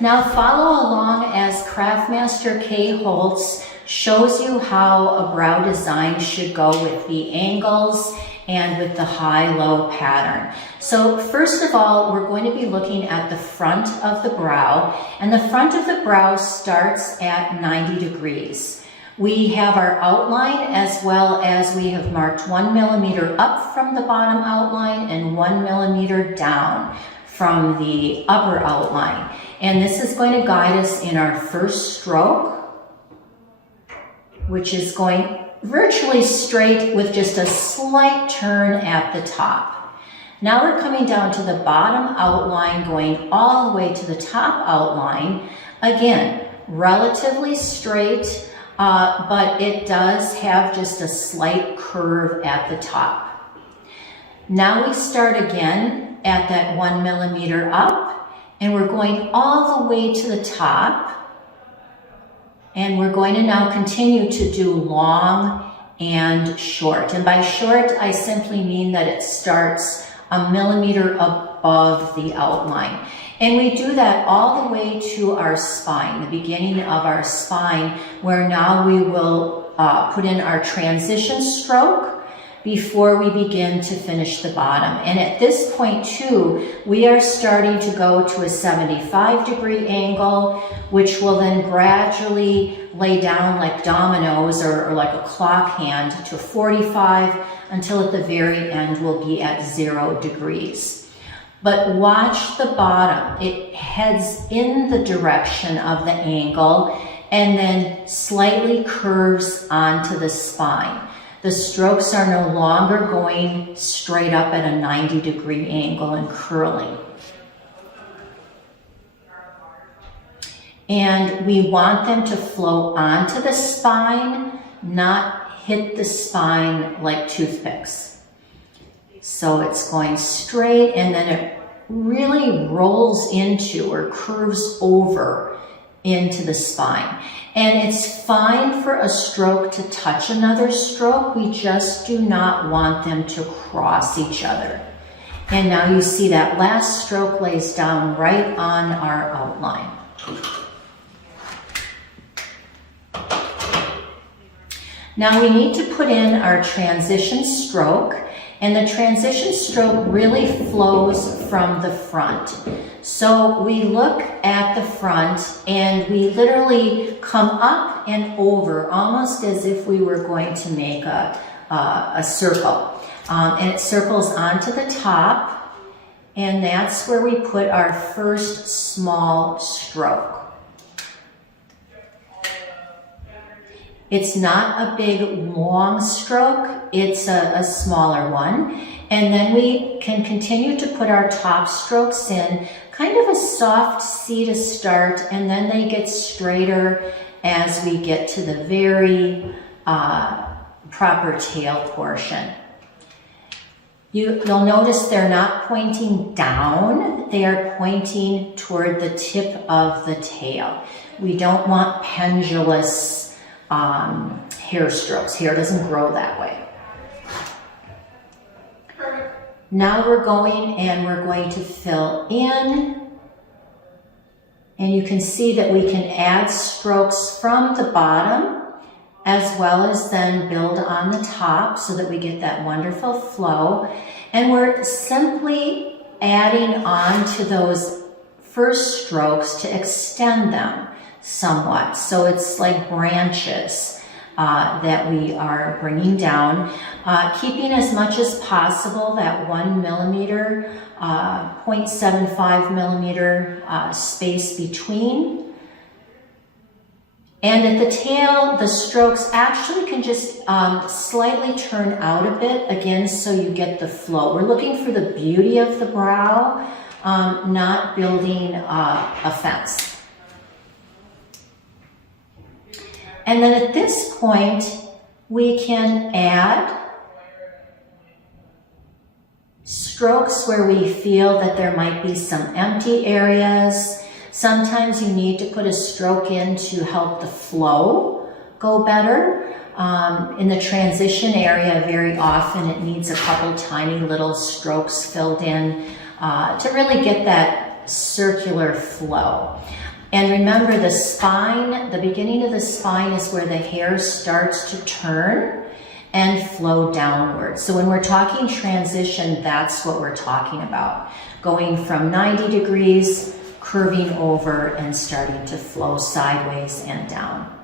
Now follow along as Craftmaster Kay Holtz shows you how a brow design should go with the angles and with the high-low pattern. So first of all, we're going to be looking at the front of the brow, and the front of the brow starts at 90 degrees. We have our outline, as well as we have marked 1 millimeter up from the bottom outline and 1 millimeter down from the upper outline. And this is going to guide us in our first stroke, which is going virtually straight with just a slight turn at the top. Now we're coming down to the bottom outline, going all the way to the top outline. Again, relatively straight, but it does have just a slight curve at the top. Now we start again at that 1 millimeter up, and we're going all the way to the top. And we're going to now continue to do long and short. And by short, I simply mean that it starts a millimeter above the outline. And we do that all the way to our spine, the beginning of our spine, where now we will put in our transition stroke before we begin to finish the bottom. And at this point too, we are starting to go to a 75-degree angle, which will then gradually lay down like dominoes or like a clock hand to 45 until at the very end we'll be at 0 degrees. But watch the bottom. It heads in the direction of the angle and then slightly curves onto the spine. The strokes are no longer going straight up at a 90-degree angle and curling. And we want them to flow onto the spine, not hit the spine like toothpicks. So it's going straight, and then it really rolls into or curves over into the spine. And it's fine for a stroke to touch another stroke. We just do not want them to cross each other. And now you see that last stroke lays down right on our outline. Now we need to put in our transition stroke, and the transition stroke really flows from the front. So we look at the front and we literally come up and over, almost as if we were going to make a circle. And it circles onto the top, and that's where we put our first small stroke. It's not a big long stroke, it's a smaller one. And then we can continue to put our top strokes in, kind of a soft C to start, and then they get straighter as we get to the very proper tail portion. You'll notice they're not pointing down, they are pointing toward the tip of the tail. We don't want pendulous hair strokes. Hair doesn't grow that way. Now we're going to fill in, and you can see that we can add strokes from the bottom as well as then build on the top so that we get that wonderful flow. And we're simply adding on to those first strokes to extend them somewhat. So it's like branches that we are bringing down, keeping as much as possible that 1 millimeter, 0.75 millimeter space between. And at the tail, the strokes actually can just slightly turn out a bit, again, so you get the flow. We're looking for the beauty of the brow, not building a fence. And then at this point, we can add strokes where we feel that there might be some empty areas. Sometimes you need to put a stroke in to help the flow go better. In the transition area, very often it needs a couple tiny little strokes filled in to really get that circular flow. And remember, the spine, the beginning of the spine is where the hair starts to turn and flow downward. So when we're talking transition, that's what we're talking about. Going from 90 degrees, curving over, and starting to flow sideways and down.